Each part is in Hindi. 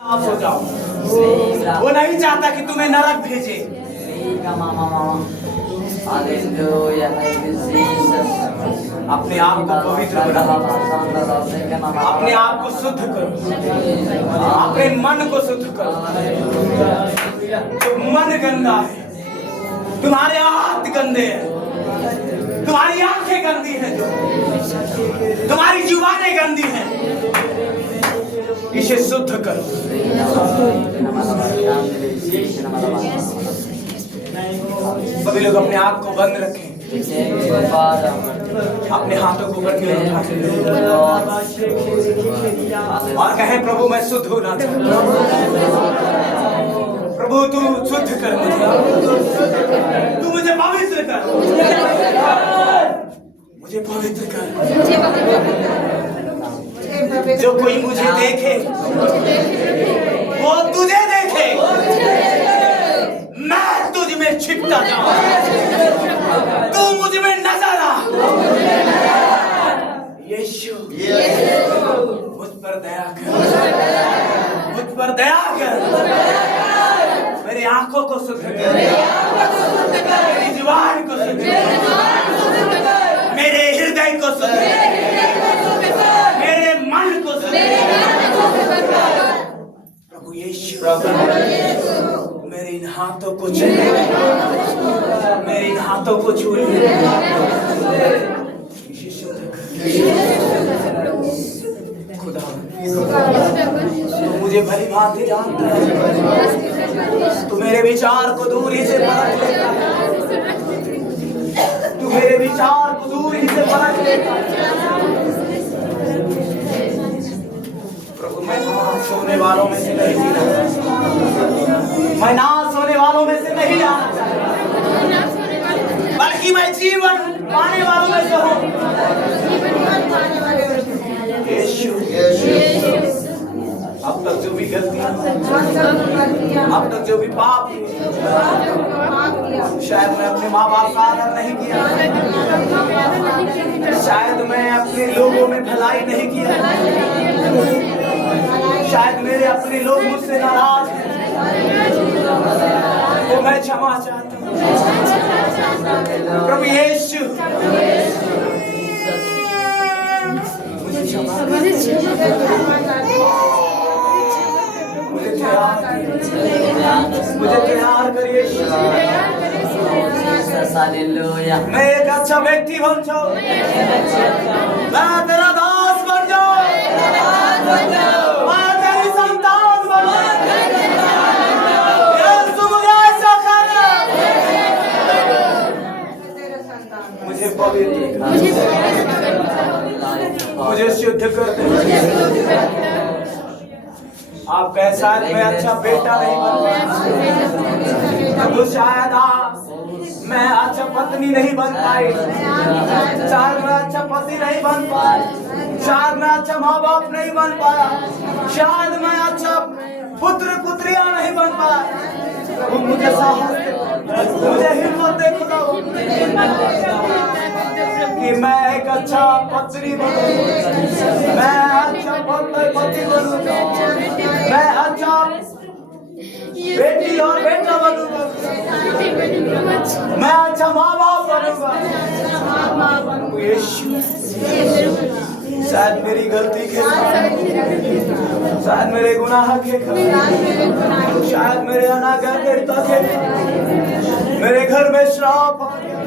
आप हो जाओ। वो नहीं चाहता कि तुम्हें नरक भेजे। अपने आप को पवित्र बनाओ, अपने आप को शुद्ध करो, अपने मन को शुद्ध करो। जो मन गंदा है, तुम्हारे हाथ गंदे हैं, तुम्हारी आंखें गंदी हैं, जो तुम्हारी जुबानें गंदी हैं, इसे शुद्ध करो। सभी लोग अपने आप को बंद रखें, अपने हाथों को ऊपर की ओर उठाएं और कहें, प्रभु मैं शुद्ध होना चाहता हूं। प्रभु तू शुद्ध कर मुझे, तू मुझे पवित्र कर, मुझे पवित्र कर। जो कोई मुझे देखे वो तुझे देखे, मैं तुझ में छिपता जाऊं, तू मुझ में नजर आ। यीशु मुझ पर दया कर, मुझ पर दया कर। मेरी आंखों को शुद्ध कर, मेरी जुबान को शुद्ध कर, मेरे हृदय को शुद्ध कर, मेरे मन को शुद्ध कर। प्रभु यीशु मेरे इन हाथों को छू, मेरे इन हाथों को छू। खुदा तू मुझे भली भांति जानता है, तू मेरे विचार को दूर ही से परख लेता है, तू मेरे विचार को दूर ही से परख लेता है। प्रभु मैं नाश होने वालों में से नहीं जीना, मैं नाश होने वालों में से नहीं जाना चाहता, बल्कि मैं जीवन पाने वालों में से हूँ। यीशु अब तक जो भी गलतियां, अब तक जो भी पाप, शायद मैं अपने माँ बाप का आदर नहीं किया, शायद मैं अपने लोगों में भलाई नहीं किया, शायद मेरे अपने लोग मुझसे नाराज हैं, तो मैं क्षमा चाहता हूँ। प्रभु यीशु मुझे प्यार करिए, मैं एक अच्छा व्यक्ति बन जाऊं, मैं तेरा दास बन जाऊं, मैं तेरी संतान बन जाऊं। यीशु मुझे ऐसा करना, मुझे पवित्र कर, मुझे शुद्ध कर दे। आप कह शायद मैं अच्छा बेटा नहीं बन पाया, तो शायद मैं अच्छा पत्नी नहीं बन पाई, शायद मैं अच्छा पति नहीं बन पाया, शायद मैं अच्छा माँ बाप नहीं बन पाया, शायद मैं अच्छा पुत्र पुत्रियां नहीं बन पाया। तो मुझे साहस दे, मुझे हिम्मत दे खुदा कि मैं एक अच्छा पत्नी बनूं, मैं अच्छा पति बनूं, मैं अच्छा बेटी और बेटा बनूंगा, मैं अच्छा माँ बाप बनूंगा। यीशु शायद मेरी गलती के कारण, शायद मेरे गुनाह के कारण, शायद मेरे अनागरिकता के कारण मेरे घर में श्राप आ गया,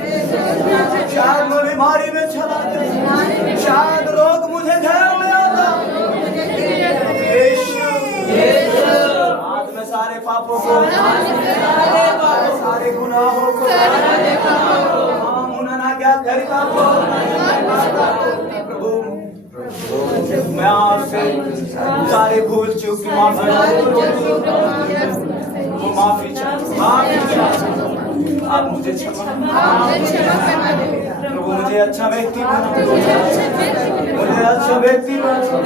शायद मैं बीमारी में चला गया, शायद रोग मुझे घेर लिया था। यीशु आज मैं सारे पापों को, सारे गुनाहों को, अनाज्ञाकारिता को प्रभु मैं आपसे सारे भूल चूक की माफी चाहता हूँ। आप मुझे क्षमा, प्रभु मुझे अच्छा व्यक्ति बनाओ, मुझे अच्छा व्यक्ति बनाओ,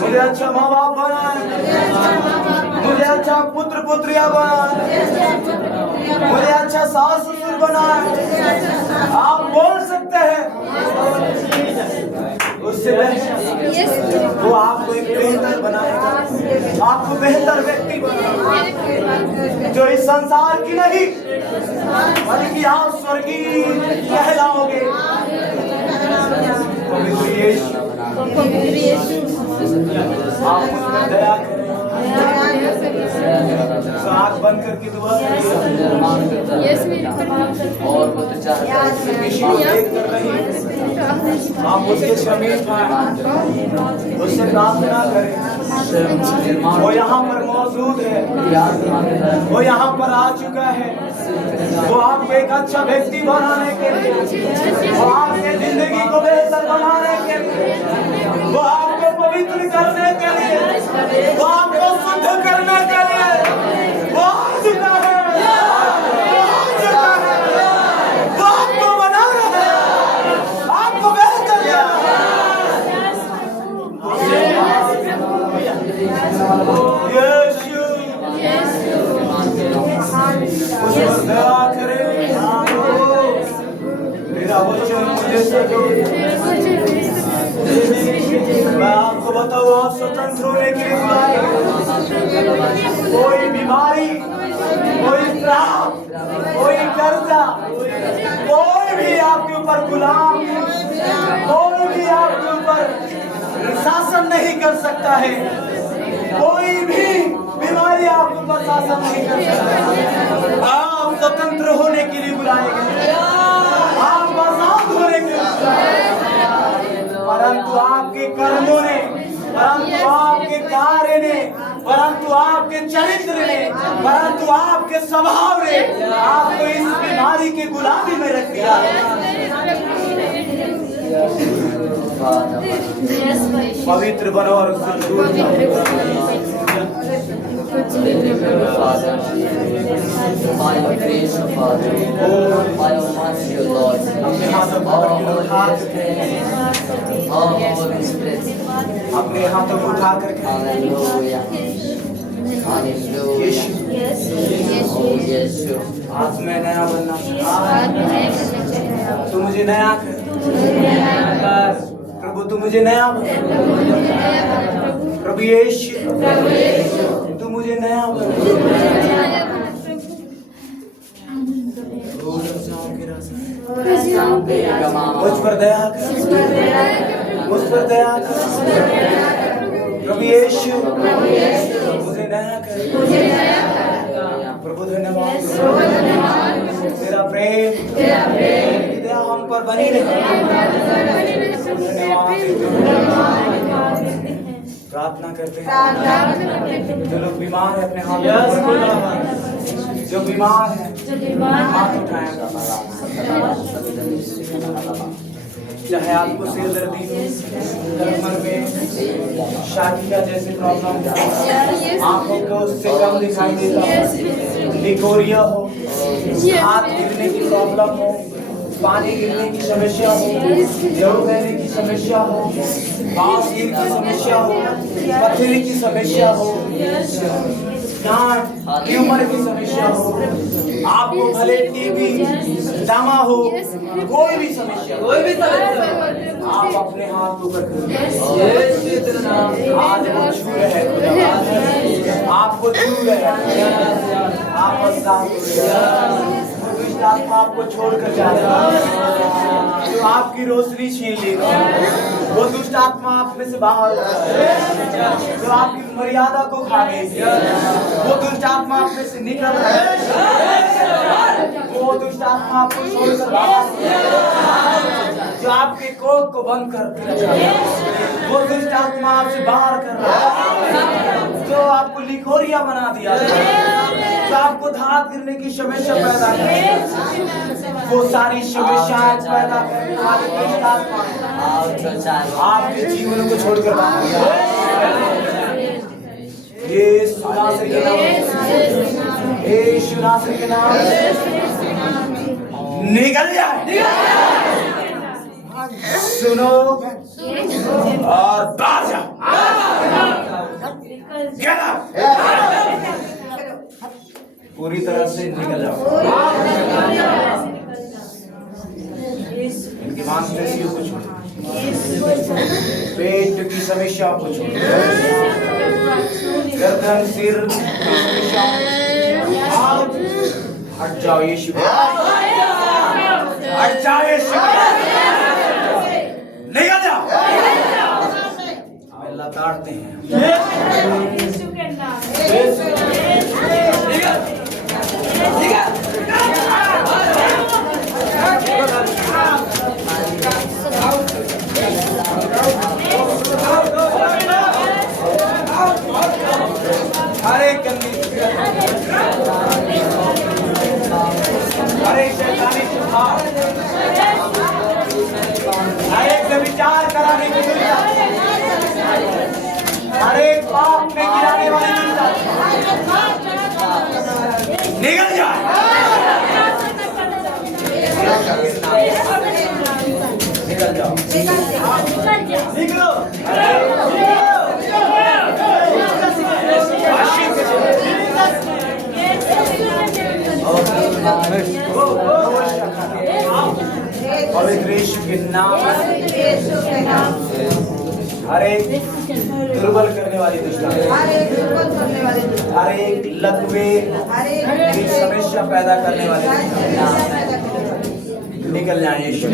मुझे अच्छा माँ बाप बनाए, मुझे अच्छा पुत्र पुत्रिया बनाए, मुझे अच्छा सास ससुर बनाए। आप बोल सकते हैं, उससे वो आपको एक बेहतर बनाएगा। आपको बेहतर व्यक्ति बनाना, जो इस संसार की नहीं बल्कि आप स्वर्गीय कहलाओगे। पवित्र यीशु, आप मुझ पर दया करें। आँख बंद करके दुआ करें। आप उसके समीप हैं, उससे प्रार्थना करें। वो यहाँ पर मौजूद है, वो यहाँ पर आ चुका है। वो आपको एक अच्छा व्यक्ति बनाने के लिए, वो आपके जिंदगी को बेहतर बनाने के लिए, वो आपको पवित्र करने के लिए, वो आपको शुद्ध करने के लिए वो आ चुका है। वो आपको बना रहा है, आपको बेहतर दया करे। मेरा वचन मुझे से मैं आपको बताऊं, आप स्वतंत्र होने के लिए बुलाए। कोई बीमारी, कोई श्राप, कोई कर्जा, कोई भी आपके ऊपर गुलाम, कोई भी आपके ऊपर शासन नहीं कर सकता है। कोई भी बीमारी आपके ऊपर शासन नहीं कर सकता। आप स्वतंत्र होने के लिए बुलाए गए, आप आजाद होने के लिए बुलाए गए। परंतु आपके कर्मों ने, परंतु आपके कार्य ने, परंतु आपके चरित्र ने, परंतु आपके स्वभाव ने आपको इस बीमारी की गुलामी में रख दिया है। पवित्र बनो और Father, by your grace, Father, by your mercy, Lord, all Holy Spirit, अपने हाथों को उठा करके Hallelujah, Hallelujah, oh Yeshua, आज मैं नया बनना, तू मुझे नया कर प्रभु, तू मुझे नया बना प्रभु यीशु, तू मुझे नया बना। मुझ पर दया कर, मुझ पर दया कर प्रभु यीशु, मुझे नया कर प्रभु। धन्यवाद तेरा प्रेम, दया हम पर बनी रहे। प्रार्थना करते हैं जो लोग बीमार है अपने हाथ, जो बीमार है हाथ उठाएं। चाहे आपको सिर दर्दी, कमर में शाकिया जैसे प्रॉब्लम, आंखों को उससे कम दिखाई देता हो, लिकोरिया हो, हाथ गिरने की प्रॉब्लम हो, पानी गिरने की समस्या हो, जड़ बहने की समस्या हो, बांस गिर की समस्या हो, पथरी की समस्या हो, ट्यूमर की समस्या हो, आपको भले टीबी, दमा हो, कोई भी समस्या, आप अपने हाथ ऊपर करें। आज वो छू रहे हैं, आपको छू रहे हैं, आप आत्मा आपको छोड़कर जा रहा है, जो आपकी रोशनी छीन लेगा, वो दुष्ट आत्मा आप में से बाहर हो जाए, जो आपकी मर्यादा को खा गई, वो दुष्ट आत्मा आप में से निकल रहा है, वो दुष्ट आत्मा आपको छोड़कर बाहर, जो आपके कोख को बंद कर रखा है, वो दुष्ट आत्मा आपसे बाहर कर रहा है, जो आपको लिकोरिया बना दिया, जो आपको धात गिरने की समस्या पैदा कर, वो सारी समस्याएं पैदा करने वाले दुष्ट आत्मा आपके जीवन को छोड़कर बाहर यीशु नासरी के नाम, यीशु नासरी के नाम निकल जाए। सुनो और बाहर जाओ। Get up! पूरी तरह से निकल जाओ। इनकी मांसपेशियों को छोड़ो। पेट की समस्या को छोड़ो, गर्दन सिर की समस्या हट जाओ यीशु, हट जाओ यीशु, निकल जाओ। अल्लाह ताड़ते हैं हर एक गंदी, हर एक शैतानी स्वभाव, हर एक व्यभिचार कराने की दुनिया, हर एक पाप में गिराने वाली दुनिया निकल जाए। निकल जाओ, निकलो, पवित्र यीशु के नाम से हर एक दुर्बल करने वाली दुष्टता, हर एक लकवे की समस्या पैदा करने वाली निकल जाए यीशु,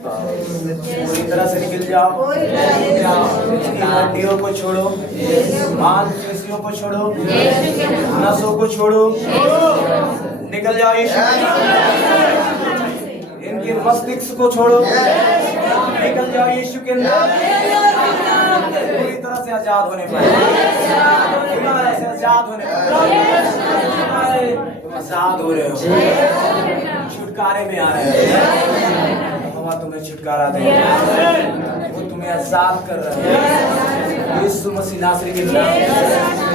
पूरी तरह से निकल जाओ। हड्डियों को छोड़ो, मांसपेशियों को छोड़ो, नसों को छोड़ो, निकल जाओ यीशु। इनके मस्तिष्क को छोड़ो, निकल जाओ यीशु के नाम। पूरी तरह से आजाद होने पाए, पूरी तरह से आजाद होने पाए, तुम आजाद हो रहे हो, छुटकारे में आ रहे हो। हम तुम्हें छुटकारा दे, वो तुम्हें आजाद कर रहे हैं। यीशु मसीह नासरी के नाम।